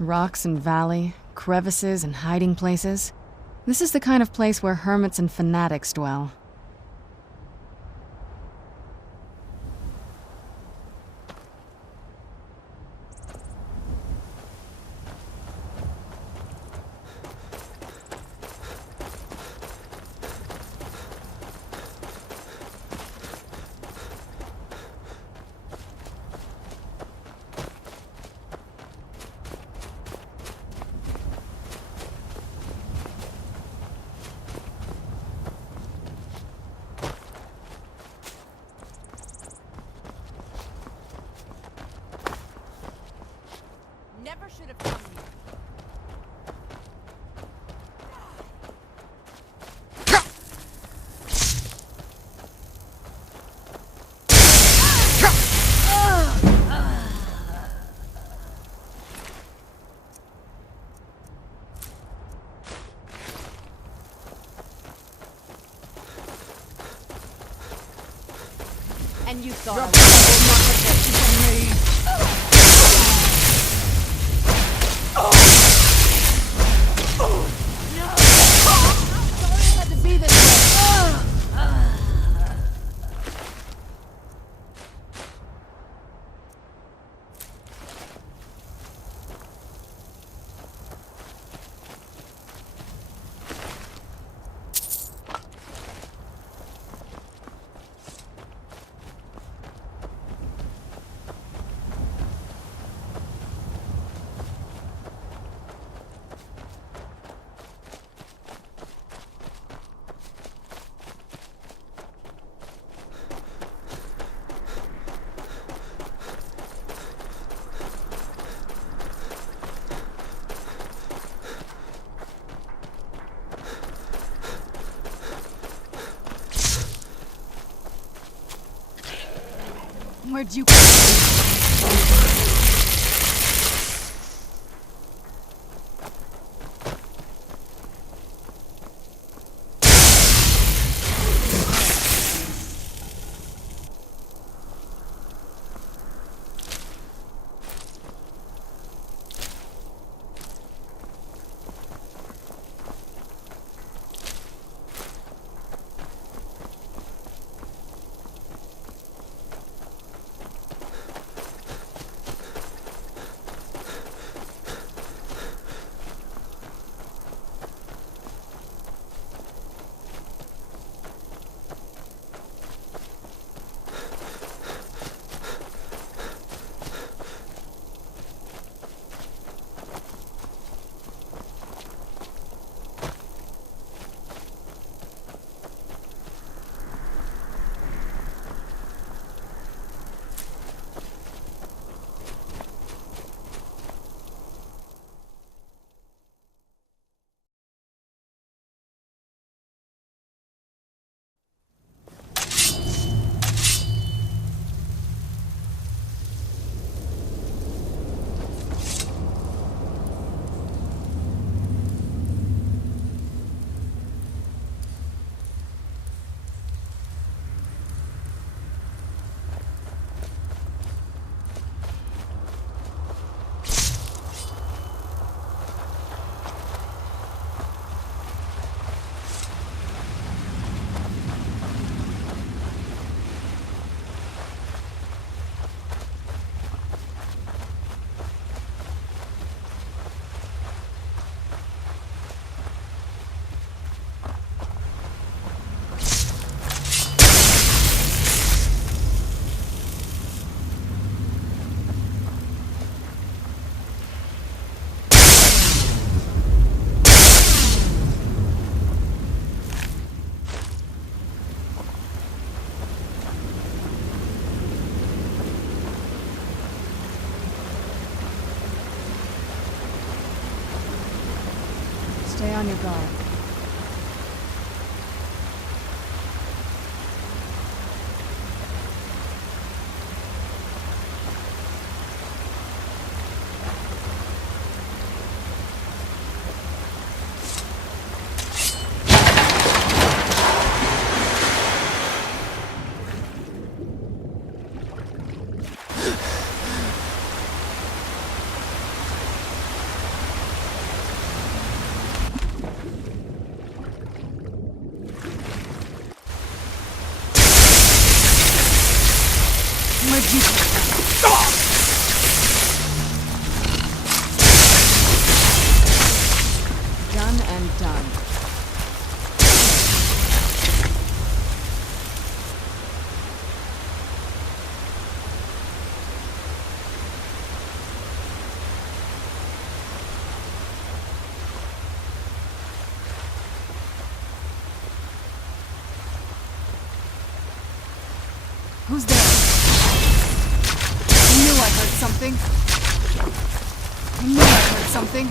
Rocks and valley, crevices and hiding places. This is the kind of place where hermits and fanatics dwell. Never should have come here. And you thought I was not protecting from me. Where'd you come from? Stay on your guard. Where'd you come from? Done and done. Who's there? I knew I heard something. I knew I heard something.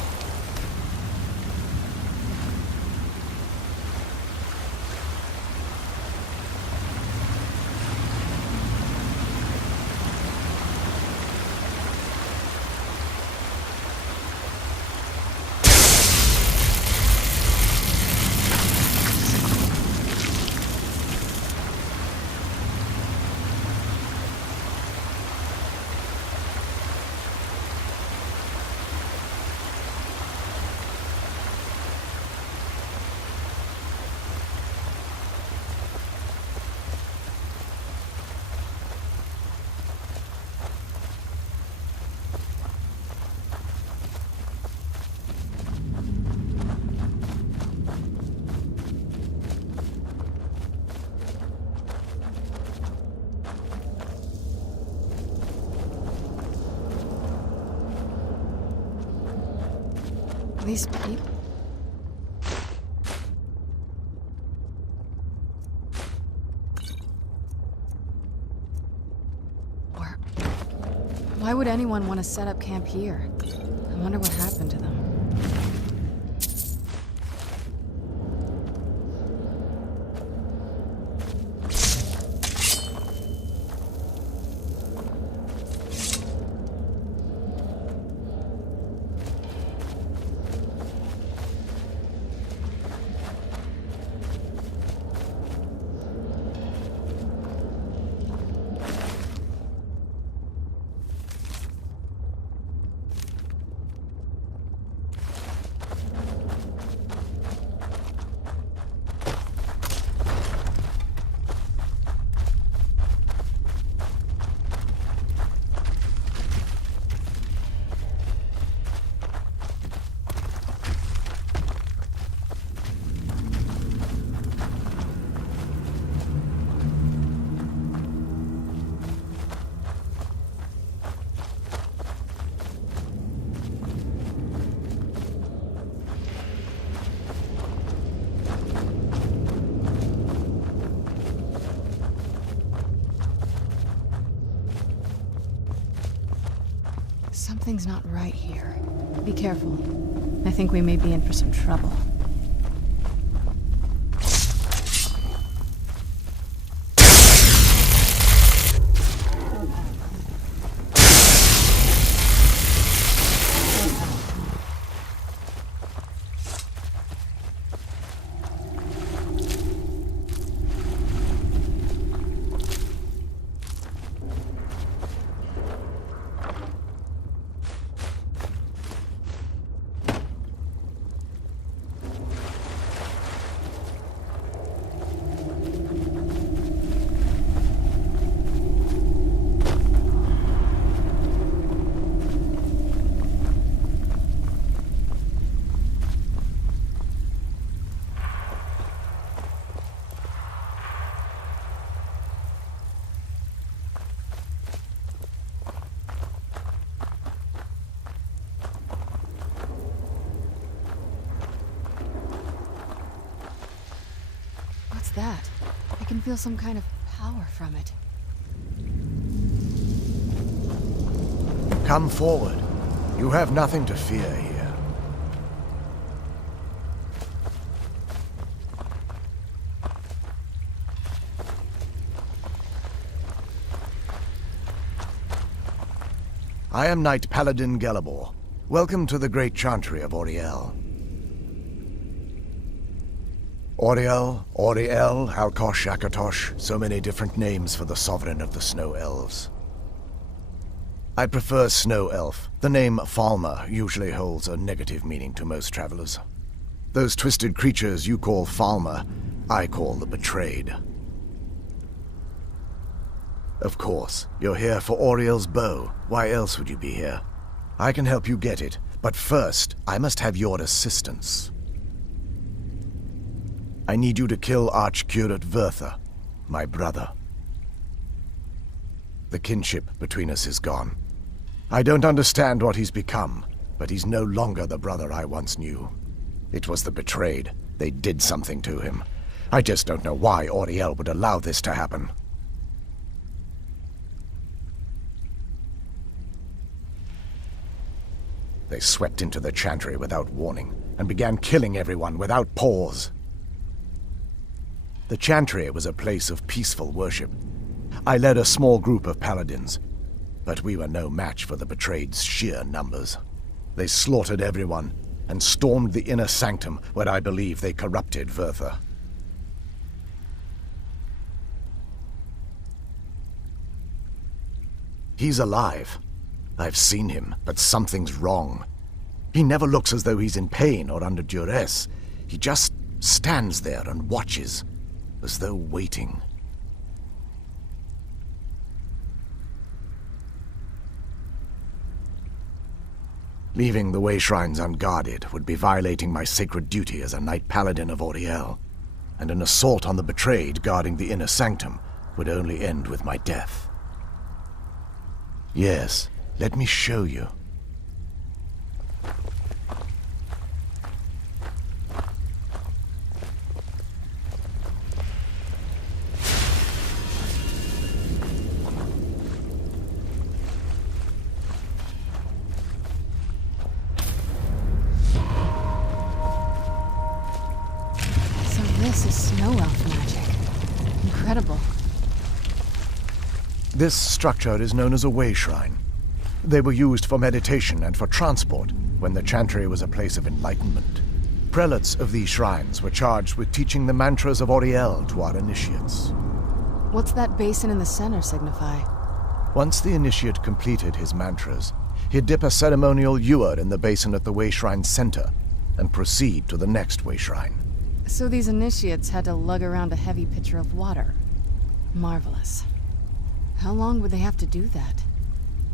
These people. Why would anyone want to set up camp here? I wonder what happened to them. Something's not right here. Be careful. I think we may be in for some trouble. What's that? I can feel some kind of power from it. Come forward. You have nothing to fear here. I am Knight Paladin Gelibor. Welcome to the Great Chantry of Auriel. Auriel, Alkosh, Akatosh, so many different names for the sovereign of the Snow Elves. I prefer Snow Elf. The name Falmer usually holds a negative meaning to most travelers. Those twisted creatures you call Falmer, I call the Betrayed. Of course. You're here for Auriel's bow. Why else would you be here? I can help you get it, but first, I must have your assistance. I need you to kill Archcurate Vertha, my brother. The kinship between us is gone. I don't understand what he's become, but he's no longer the brother I once knew. It was the betrayed. They did something to him. I just don't know why Auriel would allow this to happen. They swept into the Chantry without warning, and began killing everyone without pause. The Chantry was a place of peaceful worship. I led a small group of paladins, but we were no match for the betrayed's sheer numbers. They slaughtered everyone, and stormed the inner sanctum where I believe they corrupted Vertha. He's alive. I've seen him, but something's wrong. He never looks as though he's in pain or under duress. He just stands there and watches, as though waiting. Leaving the way shrines unguarded would be violating my sacred duty as a Knight Paladin of Auriel, and an assault on the betrayed guarding the inner sanctum would only end with my death. Yes, let me show you. This is snow elf magic. Incredible. This structure is known as a way shrine. They were used for meditation and for transport when the Chantry was a place of enlightenment. Prelates of these shrines were charged with teaching the mantras of Auriel to our initiates. What's that basin in the center signify? Once the initiate completed his mantras, he'd dip a ceremonial ewer in the basin at the way shrine's center and proceed to the next way shrine. So these initiates had to lug around a heavy pitcher of water. Marvelous. How long would they have to do that?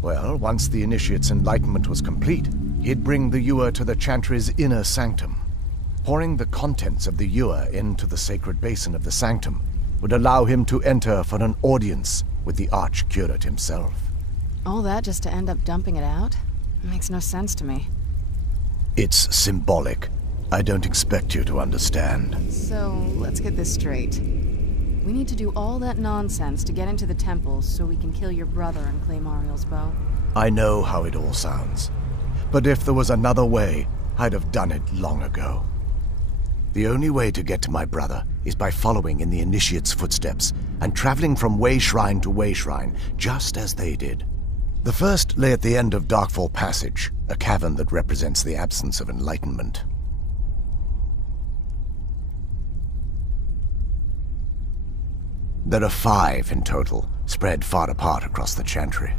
Well, once the initiate's enlightenment was complete, he'd bring the ewer to the Chantry's inner sanctum. Pouring the contents of the ewer into the sacred basin of the sanctum would allow him to enter for an audience with the Archcurate himself. All that just to end up dumping it out? Makes no sense to me. It's symbolic. I don't expect you to understand. So, let's get this straight. We need to do all that nonsense to get into the temples so we can kill your brother and claim Auriel's bow. I know how it all sounds. But if there was another way, I'd have done it long ago. The only way to get to my brother is by following in the initiate's footsteps and traveling from way shrine to way shrine, just as they did. The first lay at the end of Darkfall Passage, a cavern that represents the absence of enlightenment. There are 5 in total, spread far apart across the Chantry.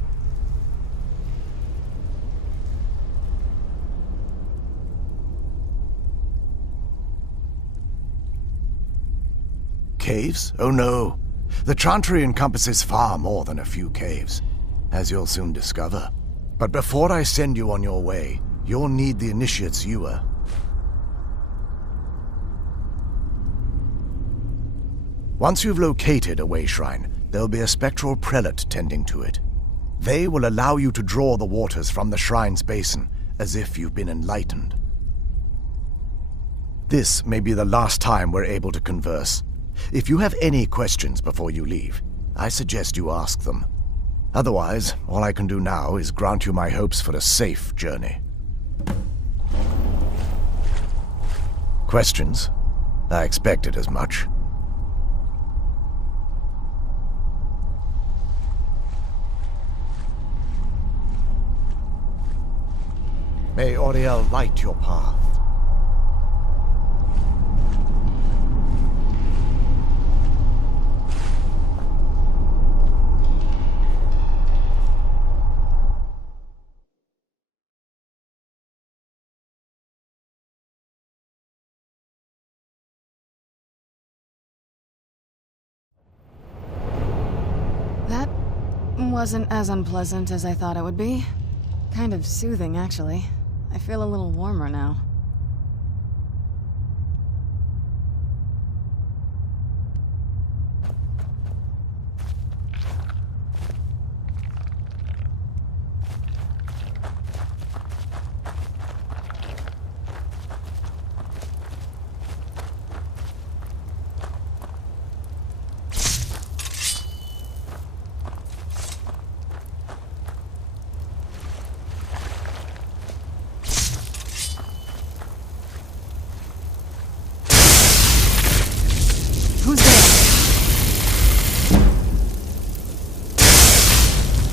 Caves? Oh no. The Chantry encompasses far more than a few caves, as you'll soon discover. But before I send you on your way, you'll need the initiate's ewer. Once you've located a way shrine, there'll be a spectral prelate tending to it. They will allow you to draw the waters from the shrine's basin, as if you've been enlightened. This may be the last time we're able to converse. If you have any questions before you leave, I suggest you ask them. Otherwise, all I can do now is grant you my hopes for a safe journey. Questions? I expected as much. May Auriel light your path. That Skyrim wasn't as unpleasant as I thought it would be. Kind of soothing, actually. I feel a little warmer now. Who's there?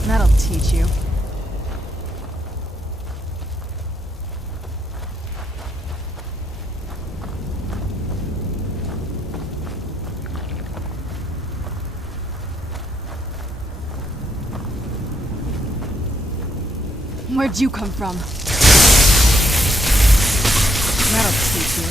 That'll teach you. Where'd you come from? That'll teach you.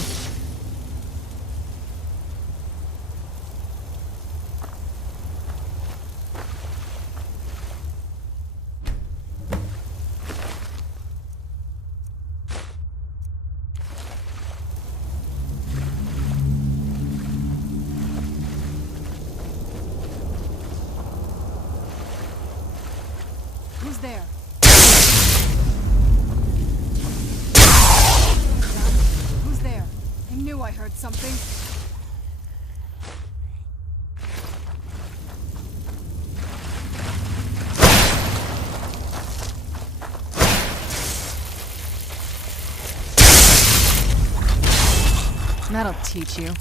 Who's there? Who's there? I knew I heard something. That'll teach you.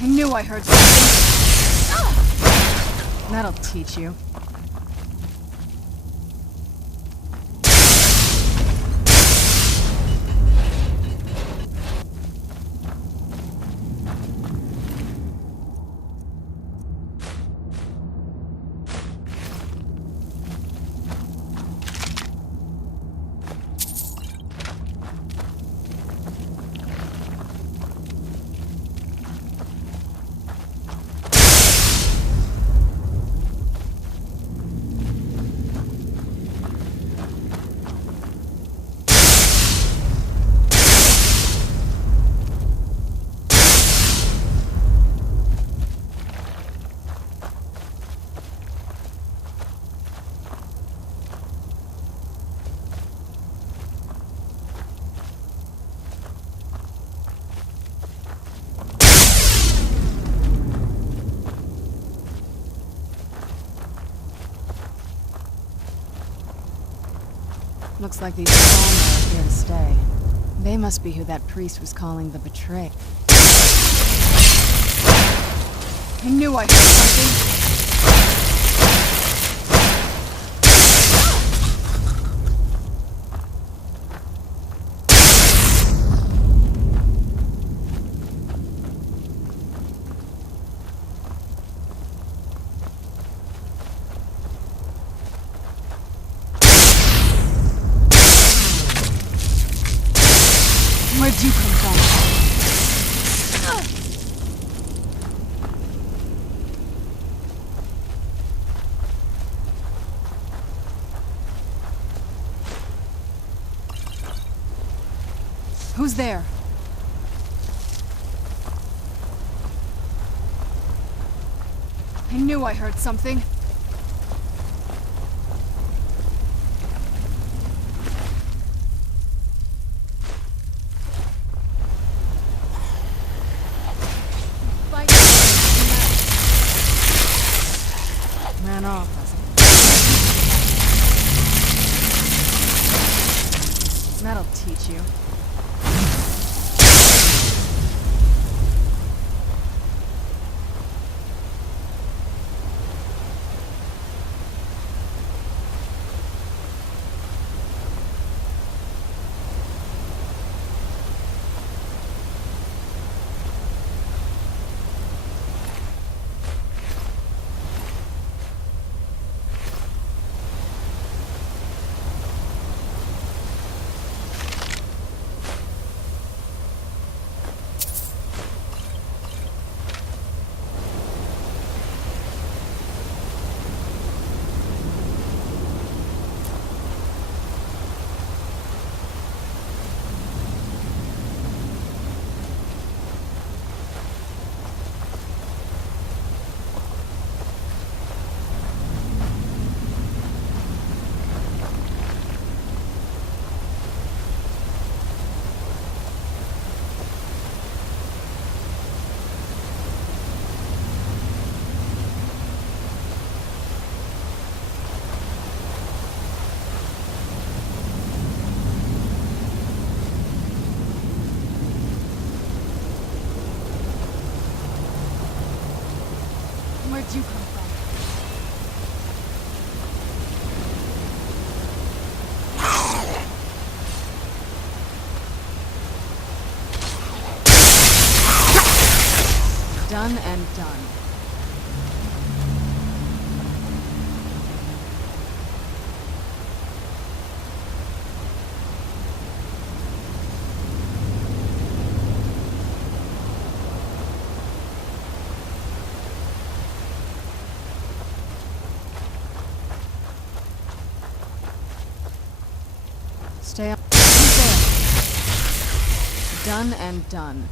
I knew I heard something. That'll teach you. Looks like these Falmer are here to stay. They must be who that priest was calling the betrayed. I knew I heard something. Where'd you come from? Who's there? I knew I heard something. That'll teach you. Where'd you come from? Done and done. Stay up. Stay up. Done and done.